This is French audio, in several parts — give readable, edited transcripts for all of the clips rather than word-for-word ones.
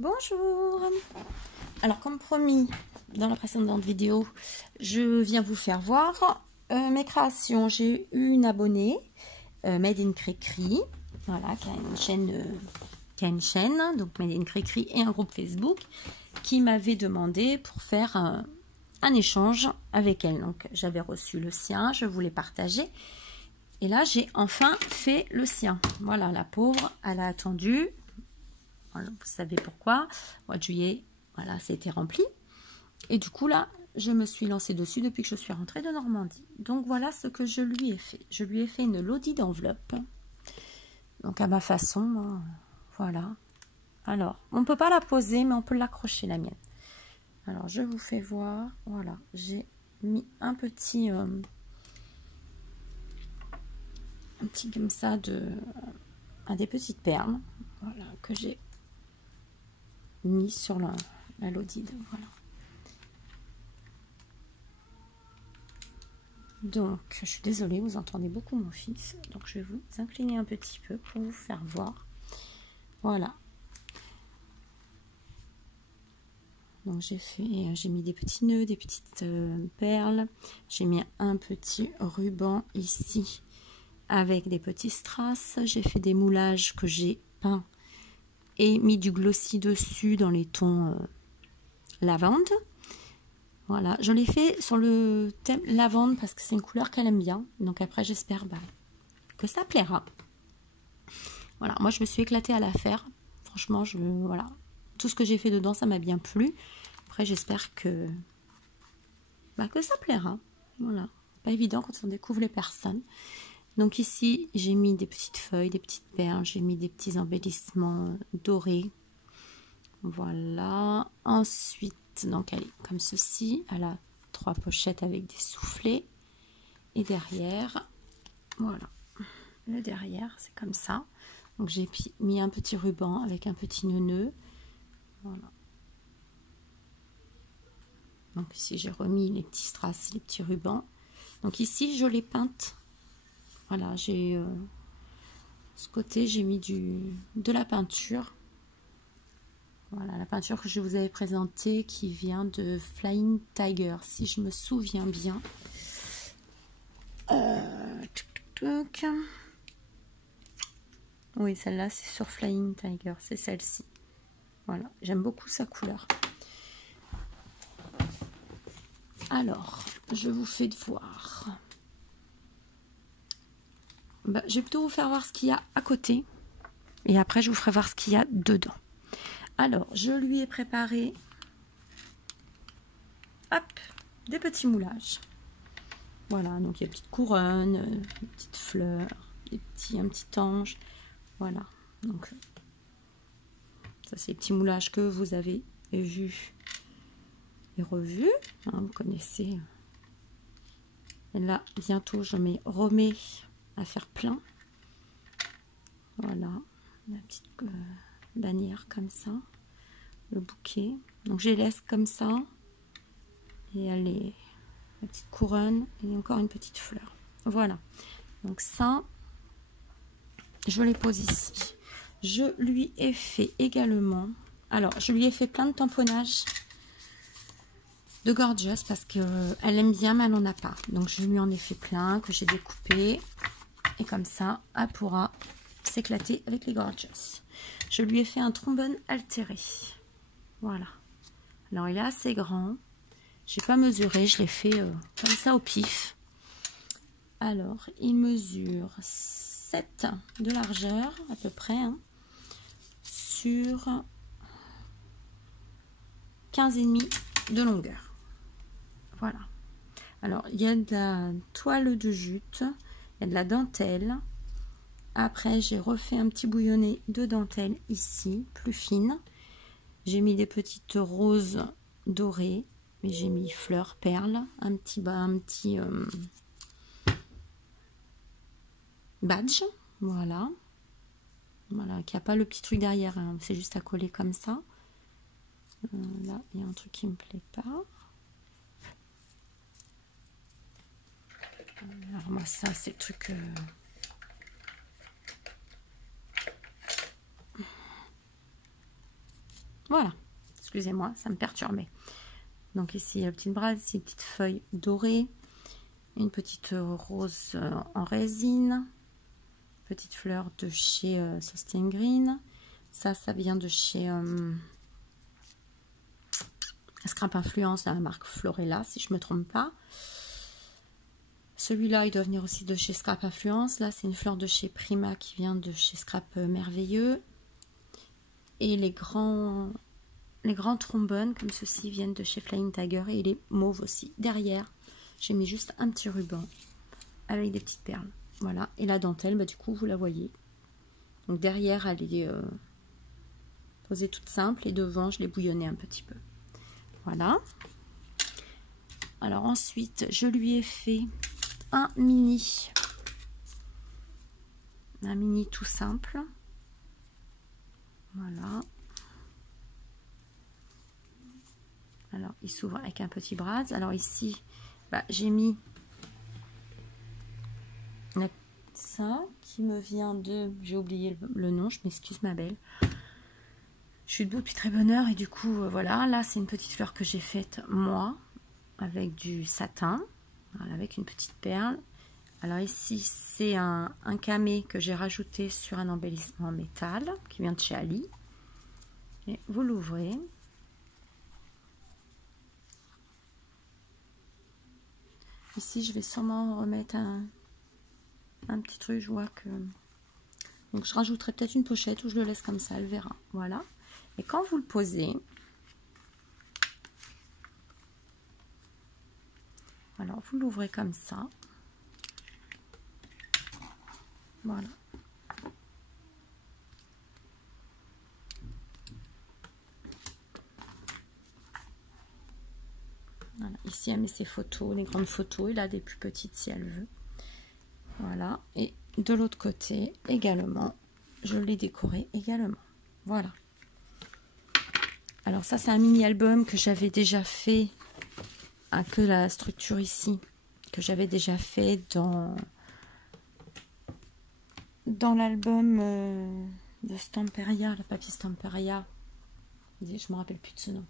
Bonjour. Alors comme promis dans la précédente vidéo, je viens vous faire voir mes créations. J'ai eu une abonnée, Made in Cricri, voilà, qui a une chaîne, donc Made in Cricri et un groupe Facebook, qui m'avait demandé pour faire un échange avec elle. Donc j'avais reçu le sien, je voulais partager. Et là, j'ai enfin fait le sien. Voilà, la pauvre, elle a attendu. Voilà, vous savez pourquoi. Au mois de juillet, voilà, c'était rempli. Et du coup, là, je me suis lancée dessus depuis que je suis rentrée de Normandie. Donc, voilà ce que je lui ai fait. Je lui ai fait une lodi d'enveloppe. Donc, à ma façon, voilà. Alors, on ne peut pas la poser, mais on peut l'accrocher, la mienne. Alors, je vous fais voir. Voilà, j'ai mis un petit comme ça des petites perles, voilà, que j'ai mis sur la lodi. Voilà. Donc, je suis désolée, vous entendez beaucoup mon fils, donc je vais vous incliner un petit peu pour vous faire voir. Voilà. Donc j'ai mis des petits nœuds, des petites perles. J'ai mis un petit ruban ici avec des petits strass. J'ai fait des moulages que j'ai peints et mis du glossy dessus dans les tons lavande. Voilà, je l'ai fait sur le thème lavande parce que c'est une couleur qu'elle aime bien. Donc après, j'espère que ça plaira. Voilà, moi je me suis éclatée à la faire. Franchement, voilà, tout ce que j'ai fait dedans, ça m'a bien plu. Après, j'espère que ça plaira. Voilà, pas évident quand on découvre les personnes. Donc ici, j'ai mis des petites feuilles, des petites perles. J'ai mis des petits embellissements dorés. Voilà. Ensuite, donc elle est comme ceci. Elle a 3 pochettes avec des soufflets. Et derrière, voilà. Le derrière, c'est comme ça. Donc j'ai mis un petit ruban avec un petit nœud. Voilà. Donc ici, j'ai remis les petits strass, les petits rubans. Donc ici, je l'ai peinte. Voilà, j'ai ce côté, j'ai mis de la peinture. Voilà, la peinture que je vous avais présentée qui vient de Flying Tiger, si je me souviens bien. Oui, celle-là, c'est sur Flying Tiger, c'est celle-ci. Voilà, j'aime beaucoup sa couleur. Alors, je vous fais voir. Je vais plutôt vous faire voir ce qu'il y a à côté. Et après, je vous ferai voir ce qu'il y a dedans. Alors, je lui ai préparé des petits moulages. Voilà, donc il y a des petites couronnes, des petites fleurs, un petit ange. Voilà, donc ça c'est les petits moulages que vous avez vus et revus. Hein, vous connaissez. Et là, bientôt, je remets à faire plein. Voilà, la petite bannière comme ça, le bouquet. Donc je les laisse comme ça. Et elle est la petite couronne et encore une petite fleur. Voilà. Donc ça, je les pose ici. Je lui ai fait également, alors je lui ai fait plein de tamponnages de Gorgeous parce qu'elle aime bien mais elle n'en a pas. Donc je lui en ai fait plein que j'ai découpé et comme ça, elle pourra s'éclater avec les Gorgeous. Je lui ai fait un trombone altéré. Voilà. Alors il est assez grand. J'ai pas mesuré, je l'ai fait comme ça au pif. Alors, il mesure 7 de largeur à peu près, hein, sur 15,5 de longueur. Voilà. Alors, il y a de la toile de jute, il y a de la dentelle. Après, j'ai refait un petit bouillonné de dentelle ici, plus fine. J'ai mis des petites roses dorées. Mais j'ai mis fleurs, perles, un petit badge, voilà, qui n'a pas le petit truc derrière, hein, c'est juste à coller comme ça. Là, il y a un truc qui me plaît pas. Alors moi, ça, c'est le truc. Voilà, excusez-moi, ça me perturbait. Donc ici, la petite brade, ici, une petite feuille dorée, une petite rose en résine, petite fleur de chez Sustain Green. Ça vient de chez Scrap Influence, la marque Florella, si je ne me trompe pas. Celui-là, il doit venir aussi de chez Scrap Influence. Là, c'est une fleur de chez Prima qui vient de chez Scrap Merveilleux. Et les grands trombones, comme ceci, viennent de chez Flying Tiger. Et il est mauve aussi. Derrière, j'ai mis juste un petit ruban avec des petites perles. Voilà. Et la dentelle, bah, du coup, vous la voyez. Donc derrière, elle est posée toute simple. Et devant, je l'ai bouillonnée un petit peu. Voilà. Alors ensuite, je lui ai fait un mini tout simple. Voilà. Alors il s'ouvre avec un petit brad. Alors ici, bah, j'ai mis ça qui me vient de, j'ai oublié le nom, je m'excuse ma belle. Je suis debout depuis très bonne heure et du coup voilà, là c'est une petite fleur que j'ai faite moi avec du satin, voilà, avec une petite perle. Alors ici c'est un camé que j'ai rajouté sur un embellissement en métal qui vient de chez Ali. Et vous l'ouvrez. Ici je vais sûrement remettre un petit truc, je vois que... Donc je rajouterai peut-être une pochette ou je le laisse comme ça, elle verra. Voilà. Et quand vous le posez, alors vous l'ouvrez comme ça. Voilà. Voilà. Ici elle met ses photos, les grandes photos, et là des plus petites si elle veut. Voilà. Et de l'autre côté également, je l'ai décoré également. Voilà. Alors ça c'est un mini album que j'avais déjà fait, que la structure ici, que j'avais déjà fait dans l'album de Stamperia, la papier Stamperia. Je me rappelle plus de ce nom.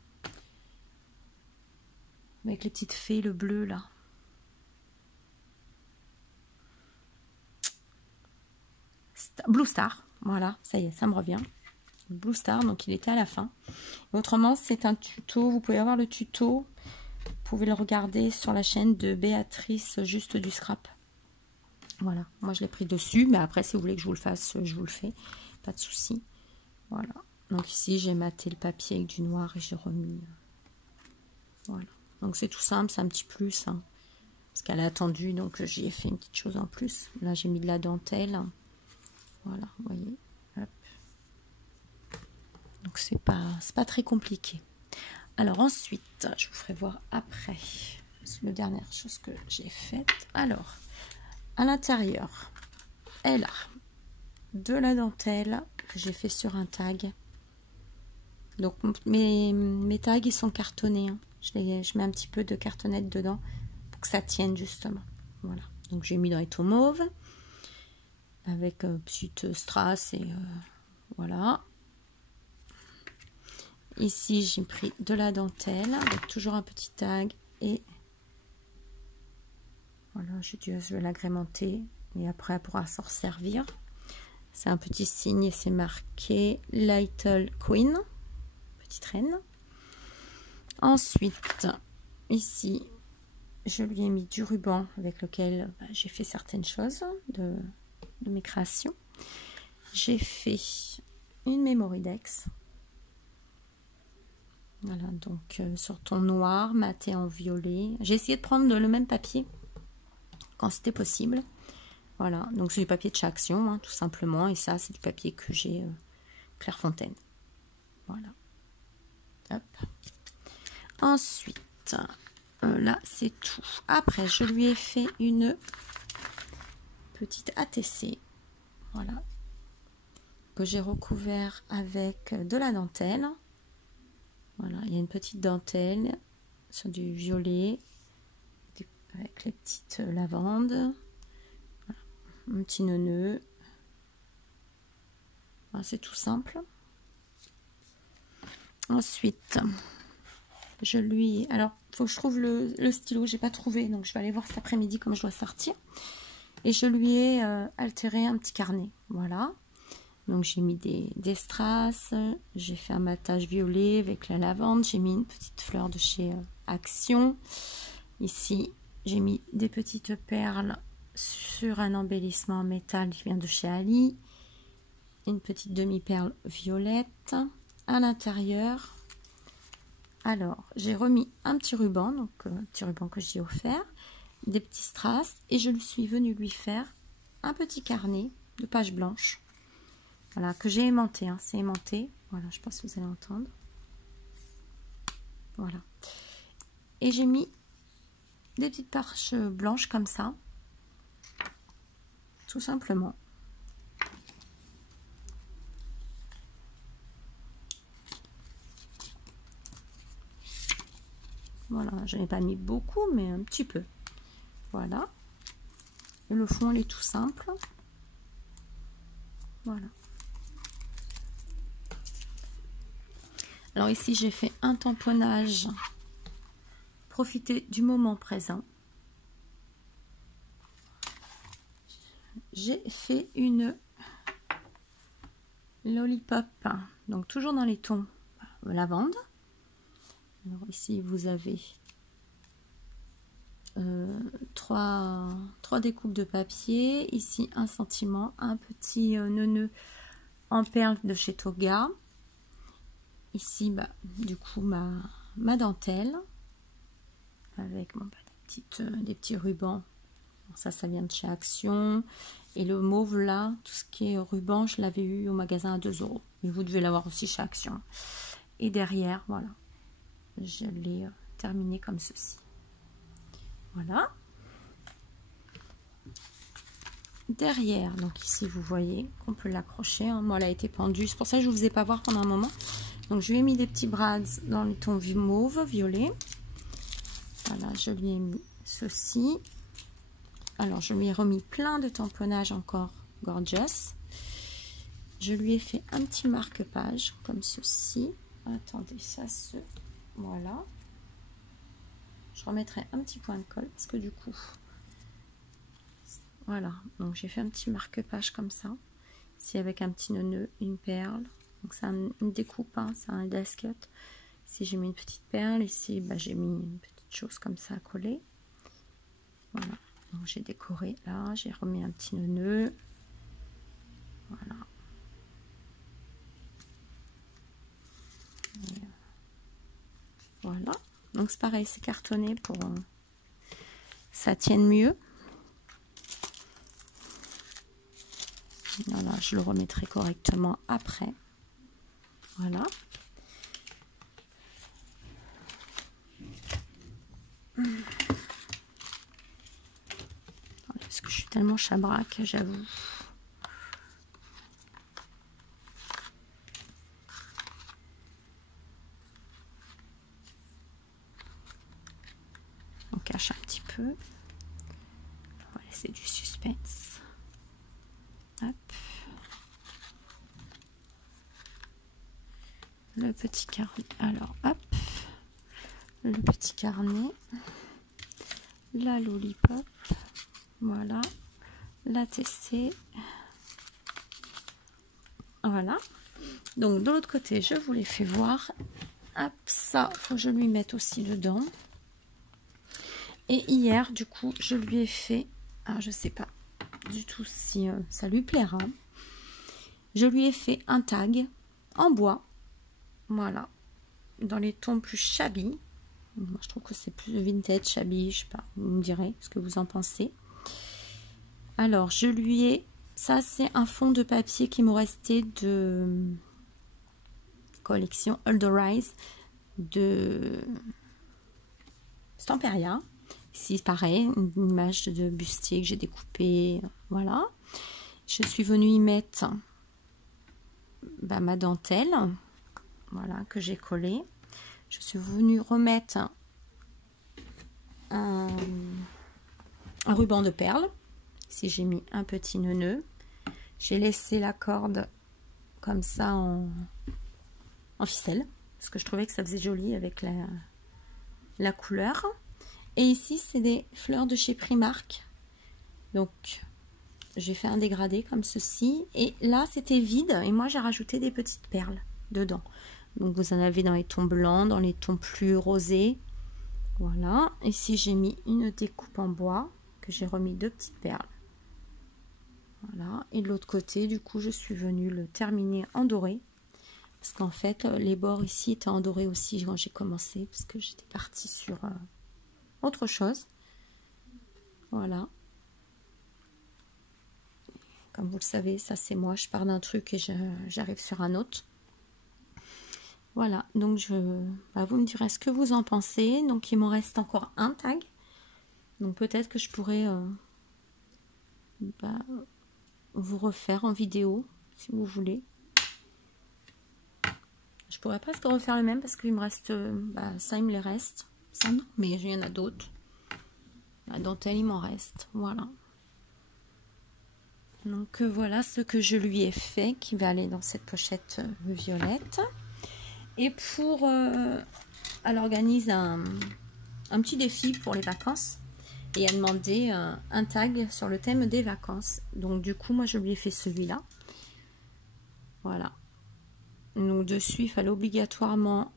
Avec les petites fées, le bleu là. Blue Star, voilà, ça y est, ça me revient. Blue Star, donc il était à la fin. Et autrement, c'est un tuto, vous pouvez avoir le tuto, vous pouvez le regarder sur la chaîne de Béatrice Juste du Scrap. Voilà, moi je l'ai pris dessus, mais après si vous voulez que je vous le fasse, je vous le fais, pas de souci. Voilà, donc ici j'ai maté le papier avec du noir et j'ai remis. Voilà, donc c'est tout simple, c'est un petit plus, hein, parce qu'elle a attendu, donc j'y ai fait une petite chose en plus. Là j'ai mis de la dentelle, voilà, vous voyez. Hop. Donc c'est pas très compliqué. Alors ensuite, je vous ferai voir après. C'est la dernière chose que j'ai faite. Alors, à l'intérieur, elle a de la dentelle que j'ai fait sur un tag. Donc mes tags ils sont cartonnés. Hein. Je mets un petit peu de cartonnette dedans pour que ça tienne justement. Voilà. Donc j'ai mis dans les taux mauves avec petite strass et voilà. Ici j'ai pris de la dentelle avec toujours un petit tag et voilà, je vais l'agrémenter et après elle pourra s'en servir. C'est un petit signe et c'est marqué Little Queen, petite reine. Ensuite, ici, je lui ai mis du ruban avec lequel j'ai fait certaines choses de mes créations. J'ai fait une Mémoridex. Voilà, donc sur ton noir, maté en violet. J'ai essayé de prendre le même papier quand c'était possible. Voilà, donc c'est du papier de chez Action, hein, tout simplement. Et ça, c'est du papier que j'ai Clairefontaine. Voilà. Hop. Ensuite, là, c'est tout. Après, je lui ai fait une petite ATC. Voilà. Que j'ai recouvert avec de la dentelle. Voilà, il y a une petite dentelle sur du violet avec les petites lavandes. Voilà. Un petit nœud. Voilà, c'est tout simple. Ensuite, je lui... Alors, il faut que je trouve le stylo. J'ai pas trouvé, donc je vais aller voir cet après-midi comme je dois sortir. Et je lui ai altéré un petit carnet. Voilà. Donc, j'ai mis des strass. J'ai fait un matage violet avec la lavande. J'ai mis une petite fleur de chez Action. Ici, j'ai mis des petites perles sur un embellissement en métal qui vient de chez Ali. Une petite demi-perle violette à l'intérieur. Alors, j'ai remis un petit ruban, donc un petit ruban que j'ai offert, des petits strass, et je suis venue lui faire un petit carnet de pages blanches. Voilà, que j'ai aimanté, hein, c'est aimanté. Voilà, je pense que vous allez entendre. Voilà. Et j'ai mis des petites pages blanches comme ça, tout simplement. Voilà, je n'ai pas mis beaucoup, mais un petit peu. Voilà. Et le fond, il est tout simple. Voilà. Alors ici, j'ai fait un tamponnage. Profitez du moment présent. J'ai fait une lollipop, donc toujours dans les tons lavande. Alors ici, vous avez trois découpes de papier. Ici, un sentiment, un petit nœud en perles de chez Toga. Ici, bah, du coup, ma dentelle avec bon, bah, des petits rubans. Bon, ça vient de chez Action. Et le mauve là, tout ce qui est ruban, je l'avais eu au magasin à 2 €. Mais vous devez l'avoir aussi chez Action. Et derrière, voilà, je l'ai terminé comme ceci. Voilà. Derrière, donc ici vous voyez qu'on peut l'accrocher. Hein. Moi, elle a été pendue. C'est pour ça que je ne vous ai pas voir pendant un moment. Donc je lui ai mis des petits brads dans les tons mauve, violet. Voilà, je lui ai mis ceci. Alors je lui ai remis plein de tamponnages encore gorgeous. Je lui ai fait un petit marque-page comme ceci. Attendez, ça se... Voilà. Je remettrai un petit point de colle parce que du coup... Voilà, donc j'ai fait un petit marque-page comme ça. Ici avec un petit nœud, une perle. Donc c'est une découpe, hein, c'est un desk cut. Ici j'ai mis une petite perle. Ici bah, j'ai mis une petite chose comme ça à coller. Voilà, donc j'ai décoré là. J'ai remis un petit nœud. Voilà. Et voilà. Donc c'est pareil, c'est cartonné pour que ça tienne mieux. Voilà, je le remettrai correctement après. Voilà. Parce que je suis tellement chabraque, j'avoue. On cache un petit peu. On va laisser du suspense. Hop. Le petit carnet. Alors, hop. Le petit carnet. La lollipop. Voilà. La tester. Voilà. Donc, de l'autre côté, je vous l'ai fait voir. Hop, ça, faut que je lui mette aussi dedans. Et hier, du coup, je lui ai fait... Ah, je sais pas du tout si ça lui plaira. Je lui ai fait un tag en bois. Voilà. Dans les tons plus shabby. Moi, je trouve que c'est plus vintage, shabby. Je sais pas, vous me direz ce que vous en pensez. Alors, je lui ai... Ça, c'est un fond de papier qui me restait de collection Old Rise de Stamperia. Ici, pareil, une image de bustier que j'ai découpée. Voilà. Je suis venue y mettre bah, ma dentelle. Voilà, que j'ai collée. Je suis venue remettre un ruban de perles. Ici, j'ai mis un petit nœud. J'ai laissé la corde comme ça en ficelle. parce que je trouvais que ça faisait joli avec la couleur. Et ici, c'est des fleurs de chez Primark. Donc, j'ai fait un dégradé comme ceci. Et là, c'était vide. Et moi, j'ai rajouté des petites perles dedans. Donc, vous en avez dans les tons blancs, dans les tons plus rosés. Voilà. Ici, j'ai mis une découpe en bois que j'ai remis 2 petites perles. Voilà. Et de l'autre côté, du coup, je suis venue le terminer en doré. Parce qu'en fait, les bords ici étaient en doré aussi quand j'ai commencé. Parce que j'étais partie sur autre chose. Voilà. Comme vous le savez, ça c'est moi. Je pars d'un truc et j'arrive sur un autre. Voilà. Donc, vous me direz ce que vous en pensez. Donc, il m'en reste encore un tag. Donc, peut-être que je pourrais vous refaire en vidéo, si vous voulez. Je pourrais presque refaire le même parce qu'il me reste, ça il me les reste. Ça non, mais il y en a d'autres. La dentelle il m'en reste, voilà. Donc voilà ce que je lui ai fait qui va aller dans cette pochette violette. Et pour, elle organise un petit défi pour les vacances et elle a demandé un tag sur le thème des vacances. Donc du coup moi je lui ai fait celui-là. Voilà. Donc dessus, il fallait obligatoirement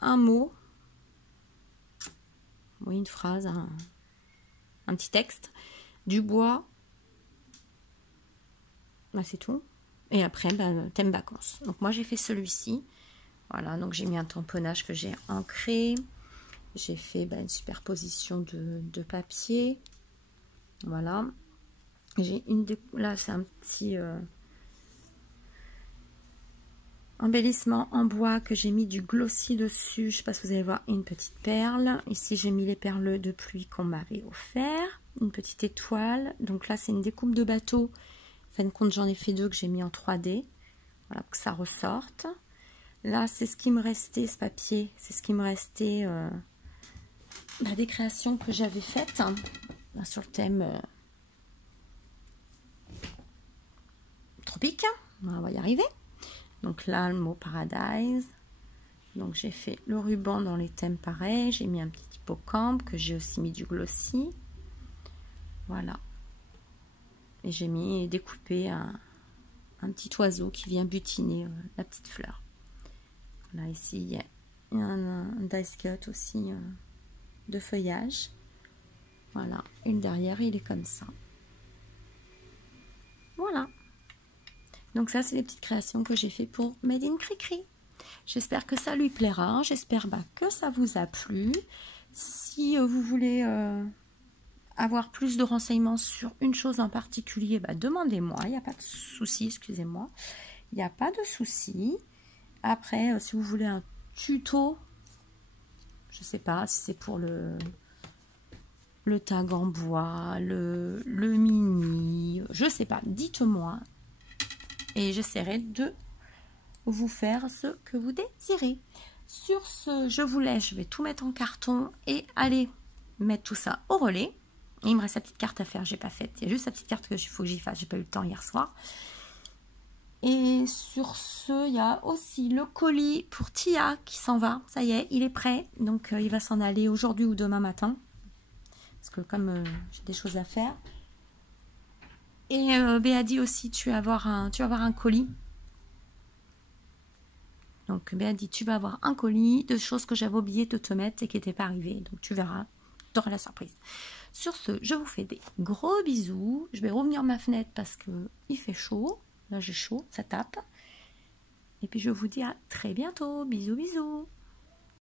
un mot, oui, une phrase, un petit texte, du bois, c'est tout. Et après, thème vacances. Donc moi, j'ai fait celui-ci. Voilà, donc j'ai mis un tamponnage que j'ai ancré. J'ai fait une superposition de papier. Voilà. J'ai là, c'est un petit... embellissement en bois que j'ai mis du glossy dessus. Je sais pas si vous allez voir, une petite perle. Ici, j'ai mis les perles de pluie qu'on m'avait offert. Une petite étoile. Donc là, c'est une découpe de bateau. En fin de compte, j'en ai fait 2 que j'ai mis en 3D. Voilà, pour que ça ressorte. Là, c'est ce qui me restait, ce papier. C'est ce qui me restait des créations que j'avais faites sur le thème tropique. On va y arriver. Donc là, le mot Paradise. Donc j'ai fait le ruban dans les thèmes pareils. J'ai mis un petit hippocampe que j'ai aussi mis du glossy. Voilà. Et j'ai mis découpé un petit oiseau qui vient butiner la petite fleur. Là, ici, il y a un dice cut aussi de feuillage. Voilà. Et le derrière, il est comme ça. Voilà. Donc ça, c'est les petites créations que j'ai fait pour Made in Cricri. J'espère que ça lui plaira. J'espère que ça vous a plu. Si vous voulez avoir plus de renseignements sur une chose en particulier, demandez-moi. Il n'y a pas de souci, excusez-moi. Il n'y a pas de souci. Après, si vous voulez un tuto, je ne sais pas si c'est pour le tag en bois, le mini, je ne sais pas. Dites-moi. Et j'essaierai de vous faire ce que vous désirez. Sur ce, je vous laisse. Je vais tout mettre en carton et aller mettre tout ça au relais. Et il me reste la petite carte à faire. J'ai pas faite. Il y a juste la petite carte qu'il faut que j'y fasse. J'ai pas eu le temps hier soir. Et sur ce, il y a aussi le colis pour Tia qui s'en va. Ça y est, il est prêt. Donc, il va s'en aller aujourd'hui ou demain matin. Parce que comme j'ai des choses à faire. Et Béa dit aussi, tu vas avoir un colis. Donc Béa dit, tu vas avoir un colis de choses que j'avais oublié de te mettre et qui n'étaient pas arrivées. Donc tu verras, tu auras la surprise. Sur ce, je vous fais des gros bisous. Je vais revenir ma fenêtre parce qu'il fait chaud. Là j'ai chaud, ça tape. Et puis je vous dis à très bientôt. Bisous, bisous.